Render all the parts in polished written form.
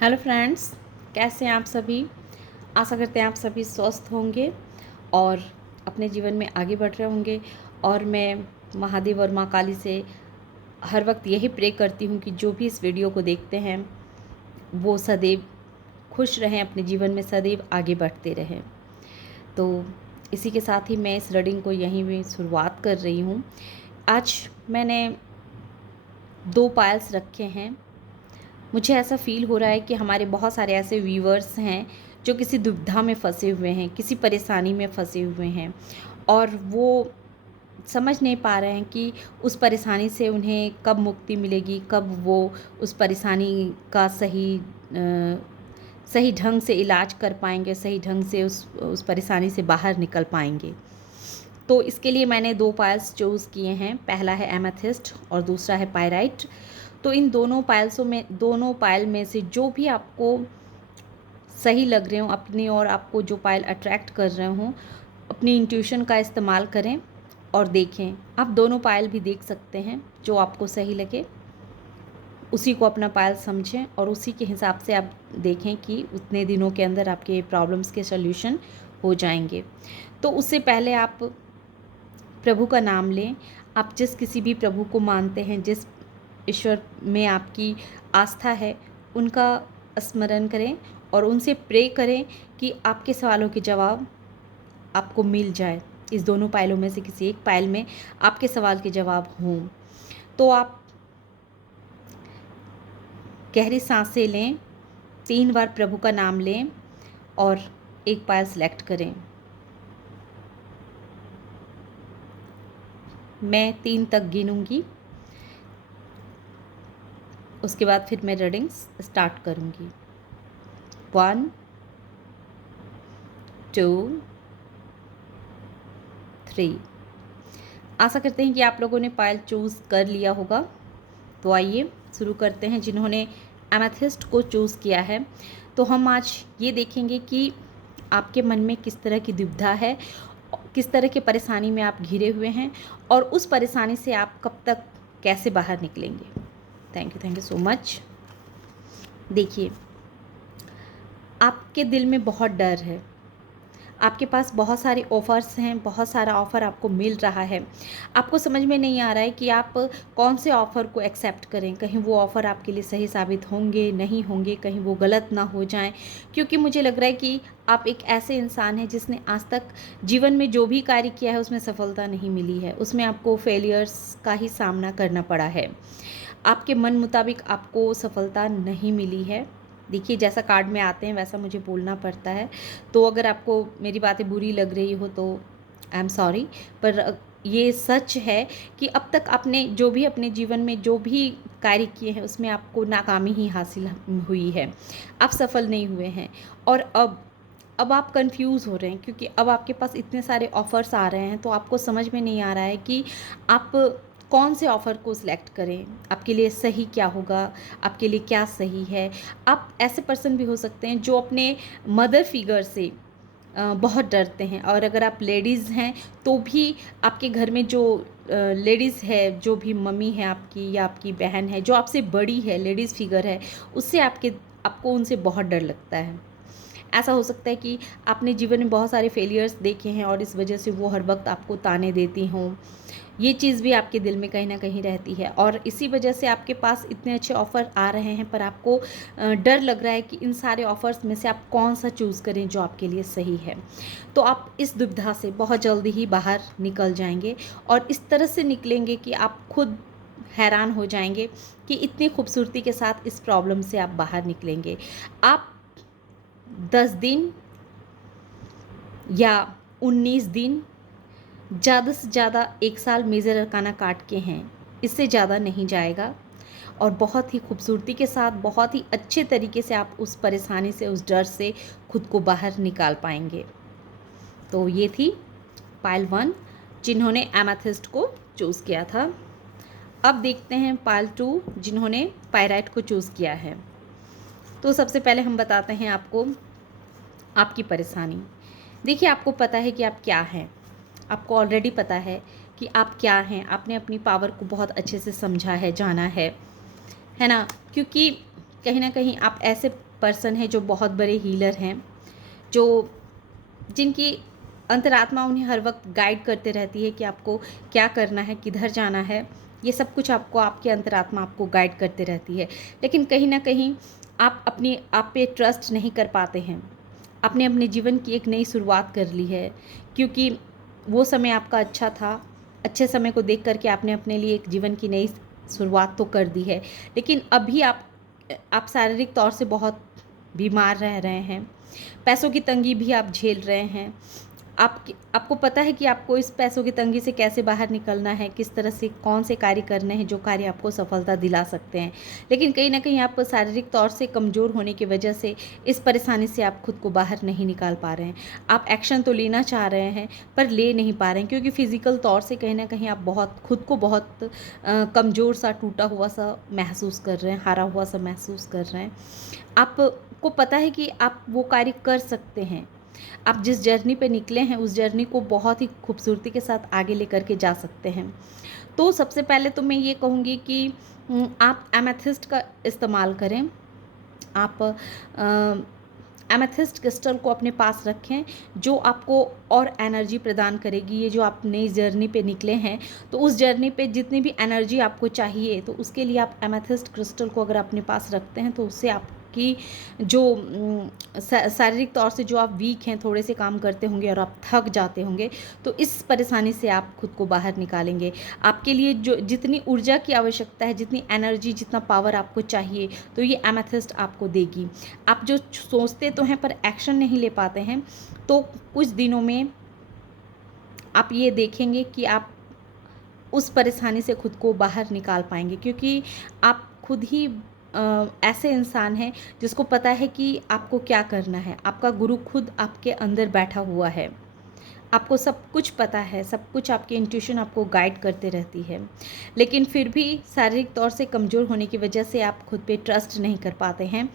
Hello friends, कैसे हैं आप सभी। आशा करते हैं आप सभी स्वस्थ होंगे और अपने जीवन में आगे बढ़ रहे होंगे। और मैं महादेव और माँ काली से हर वक्त यही प्रे करती हूँ कि जो भी इस वीडियो को देखते हैं वो सदैव खुश रहें, अपने जीवन में सदैव आगे बढ़ते रहें। तो इसी के साथ ही मैं इस रीडिंग को यहीं भी शुरुआत कर रही हूँ। आज मैंने 2 पायल्स रखे हैं। मुझे ऐसा फ़ील हो रहा है कि हमारे बहुत सारे ऐसे व्यूअर्स हैं जो किसी दुविधा में फंसे हुए हैं, किसी परेशानी में फंसे हुए हैं और वो समझ नहीं पा रहे हैं कि उस परेशानी से उन्हें कब मुक्ति मिलेगी, कब वो उस परेशानी का सही ढंग से इलाज कर पाएंगे, सही ढंग से उस परेशानी से बाहर निकल पाएंगे। तो इसके लिए मैंने 2 पायल्स चूज़ किए हैं। पहला है एमेथिस्ट और दूसरा है पायराइट। तो इन दोनों पायल में से जो भी आपको सही लग रहे हो, अपनी और आपको जो पायल अट्रैक्ट कर रहे हो, अपनी इंट्यूशन का इस्तेमाल करें और देखें। आप दोनों पायल भी देख सकते हैं, जो आपको सही लगे उसी को अपना पायल समझें और उसी के हिसाब से आप देखें कि उतने दिनों के अंदर आपके प्रॉब्लम्स के सॉल्यूशन हो जाएंगे। तो उससे पहले आप प्रभु का नाम लें। आप जिस किसी भी प्रभु को मानते हैं, जिस ईश्वर में आपकी आस्था है, उनका स्मरण करें और उनसे प्रे करें कि आपके सवालों के जवाब आपको मिल जाए। इस दोनों पायलों में से किसी एक पायल में आपके सवाल के जवाब हों। तो आप गहरी सांसें लें, 3 बार प्रभु का नाम लें और एक पायल सेलेक्ट करें। मैं 3 तक गिनूंगी, उसके बाद फिर मैं रीडिंग्स स्टार्ट करूंगी। 1 2 3। आशा करते हैं कि आप लोगों ने पायल चूज़ कर लिया होगा। तो आइए शुरू करते हैं। जिन्होंने एमेथिस्ट को चूज़ किया है, तो हम आज ये देखेंगे कि आपके मन में किस तरह की दुविधा है, किस तरह की परेशानी में आप घिरे हुए हैं और उस परेशानी से आप कब तक कैसे बाहर निकलेंगे। Thank you so much. देखिए, आपके दिल में बहुत डर है। आपके पास बहुत सारे ऑफ़र्स हैं, बहुत सारा ऑफ़र आपको मिल रहा है। आपको समझ में नहीं आ रहा है कि आप कौन से ऑफ़र को एक्सेप्ट करें। कहीं वो ऑफ़र आपके लिए सही साबित होंगे, नहीं होंगे, कहीं वो गलत ना हो जाएं। क्योंकि मुझे लग रहा है कि आप एक ऐसे इंसान हैं जिसने आज तक जीवन में जो भी कार्य किया है उसमें सफलता नहीं मिली है, उसमें आपको फेलियर्स का ही सामना करना पड़ा है। आपके मन मुताबिक आपको सफलता नहीं मिली है। देखिए, जैसा कार्ड में आते हैं वैसा मुझे बोलना पड़ता है। तो अगर आपको मेरी बातें बुरी लग रही हो तो आई एम सॉरी, पर ये सच है कि अब तक आपने जो भी अपने जीवन में जो भी कार्य किए हैं उसमें आपको नाकामी ही हासिल हुई है। आप सफल नहीं हुए हैं और अब आप कंफ्यूज हो रहे हैं क्योंकि अब आपके पास इतने सारे ऑफ़र्स आ रहे हैं, तो आपको समझ में नहीं आ रहा है कि आप कौन से ऑफ़र को सिलेक्ट करें, आपके लिए सही क्या होगा, आपके लिए क्या सही है। आप ऐसे पर्सन भी हो सकते हैं जो अपने मदर फिगर से बहुत डरते हैं, और अगर आप लेडीज़ हैं तो भी आपके घर में जो लेडीज़ है, जो भी मम्मी है आपकी या आपकी बहन है जो आपसे बड़ी है, लेडीज़ फिगर है, उससे आपको उनसे बहुत डर लगता है। ऐसा हो सकता है कि आपने जीवन में बहुत सारे फेलियर्स देखे हैं और इस वजह से वो हर वक्त आपको ताने देती हों। ये चीज़ भी आपके दिल में कहीं ना कहीं रहती है और इसी वजह से आपके पास इतने अच्छे ऑफ़र आ रहे हैं, पर आपको डर लग रहा है कि इन सारे ऑफ़र्स में से आप कौन सा चूज़ करें जो आपके लिए सही है। तो आप इस दुविधा से बहुत जल्दी ही बाहर निकल जाएंगे और इस तरह से निकलेंगे कि आप खुद हैरान हो जाएंगे कि इतनी खूबसूरती के साथ इस प्रॉब्लम से आप बाहर निकलेंगे। आप 10 दिन या 19 दिन, ज़्यादा से ज़्यादा 1 साल मेजर अरकाना काट के हैं, इससे ज़्यादा नहीं जाएगा और बहुत ही खूबसूरती के साथ, बहुत ही अच्छे तरीके से आप उस परेशानी से, उस डर से खुद को बाहर निकाल पाएंगे। तो ये थी पायल 1 जिन्होंने एमेथिस्ट को चूज़ किया था। अब देखते हैं पायल 2 जिन्होंने पायराइट को चूज़ किया है। तो सबसे पहले हम बताते हैं आपको आपकी परेशानी। देखिए, आपको पता है कि आप क्या हैं, आपको ऑलरेडी पता है कि आप क्या हैं। आपने अपनी पावर को बहुत अच्छे से समझा है, जाना है ना। क्योंकि कहीं ना कहीं आप ऐसे पर्सन है जो बहुत बड़े हीलर हैं, जो जिनकी अंतरात्मा उन्हें हर वक्त गाइड करते रहती है कि आपको क्या करना है, किधर जाना है। ये सब कुछ आपको आपकी अंतरात्मा आपको गाइड करते रहती है। लेकिन कहीं ना कहीं आप पे ट्रस्ट नहीं कर पाते हैं। आपने अपने जीवन की एक नई शुरुआत कर ली है, क्योंकि वो समय आपका अच्छा था। अच्छे समय को देख करके आपने अपने लिए एक जीवन की नई शुरुआत तो कर दी है, लेकिन अभी आप शारीरिक तौर से बहुत बीमार रह रहे हैं। पैसों की तंगी भी आप झेल रहे हैं। आपको पता है कि आपको इस पैसों की तंगी से कैसे बाहर निकलना है, किस तरह से कौन से कार्य करने हैं जो कार्य आपको सफलता दिला सकते हैं। लेकिन कहीं ना कहीं आप शारीरिक तौर से कमज़ोर होने की वजह से इस परेशानी से आप खुद को बाहर नहीं निकाल पा रहे हैं। आप एक्शन तो लेना चाह रहे हैं पर ले नहीं पा रहे हैं, क्योंकि फिज़िकल तौर से कहीं ना कहीं आप खुद को बहुत कमज़ोर सा, टूटा हुआ सा महसूस कर रहे हैं, हारा हुआ सा महसूस कर रहे हैं। आपको पता है कि आप वो कार्य कर सकते हैं। आप जिस जर्नी पे निकले हैं उस जर्नी को बहुत ही खूबसूरती के साथ आगे लेकर के जा सकते हैं। तो सबसे पहले तो मैं ये कहूँगी कि आप एमेथिस्ट का इस्तेमाल करें। आप एमेथिस्ट क्रिस्टल को अपने पास रखें, जो आपको और एनर्जी प्रदान करेगी। ये जो आप नई जर्नी पे निकले हैं, तो उस जर्नी पे जितनी भी एनर्जी आपको चाहिए, तो उसके लिए आप एमेथिस्ट क्रिस्टल को अगर अपने पास रखते हैं तो उससे आपकी जो शारीरिक तौर से जो आप वीक हैं, थोड़े से काम करते होंगे और आप थक जाते होंगे, तो इस परेशानी से आप खुद को बाहर निकालेंगे। आपके लिए जो जितनी ऊर्जा की आवश्यकता है, जितनी एनर्जी, जितना पावर आपको चाहिए, तो ये एमेथिस्ट आपको देगी। आप जो सोचते तो हैं पर एक्शन नहीं ले पाते हैं, तो कुछ दिनों में आप ये देखेंगे कि आप उस परेशानी से खुद को बाहर निकाल पाएंगे, क्योंकि आप खुद ही ऐसे इंसान हैं जिसको पता है कि आपको क्या करना है। आपका गुरु खुद आपके अंदर बैठा हुआ है। आपको सब कुछ पता है, सब कुछ आपकी इंट्यूशन आपको गाइड करते रहती है। लेकिन फिर भी शारीरिक तौर से कमज़ोर होने की वजह से आप खुद पे ट्रस्ट नहीं कर पाते हैं।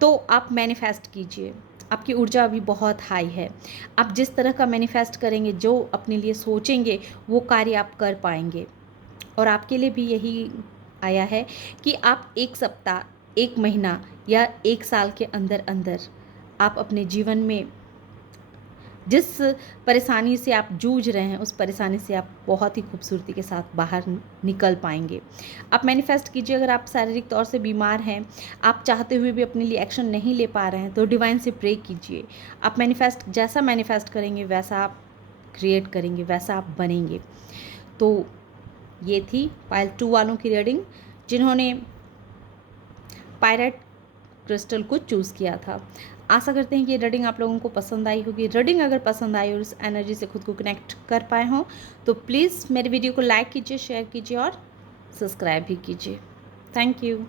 तो आप मैनिफेस्ट कीजिए। आपकी ऊर्जा अभी बहुत हाई है। आप जिस तरह का मैनिफेस्ट करेंगे, जो अपने लिए सोचेंगे, वो कार्य आप कर पाएंगे। और आपके लिए भी यही आया है कि आप 1 सप्ताह, 1 महीना या 1 साल के अंदर अंदर आप अपने जीवन में जिस परेशानी से आप जूझ रहे हैं, उस परेशानी से आप बहुत ही खूबसूरती के साथ बाहर निकल पाएंगे। आप मैनिफेस्ट कीजिए। अगर आप शारीरिक तौर से बीमार हैं, आप चाहते हुए भी अपने लिए एक्शन नहीं ले पा रहे हैं, तो डिवाइन से प्रे कीजिए। आप जैसा मैनिफेस्ट करेंगे वैसा आप क्रिएट करेंगे, वैसा आप बनेंगे। तो ये थी पाइल 2 वालों की रीडिंग, जिन्होंने पायरेट क्रिस्टल को चूज़ किया था। आशा करते हैं कि ये रीडिंग आप लोगों को पसंद आई होगी। रीडिंग अगर पसंद आई और इस एनर्जी से खुद को कनेक्ट कर पाए हों, तो प्लीज़ मेरे वीडियो को लाइक कीजिए, शेयर कीजिए और सब्सक्राइब भी कीजिए। Thank you.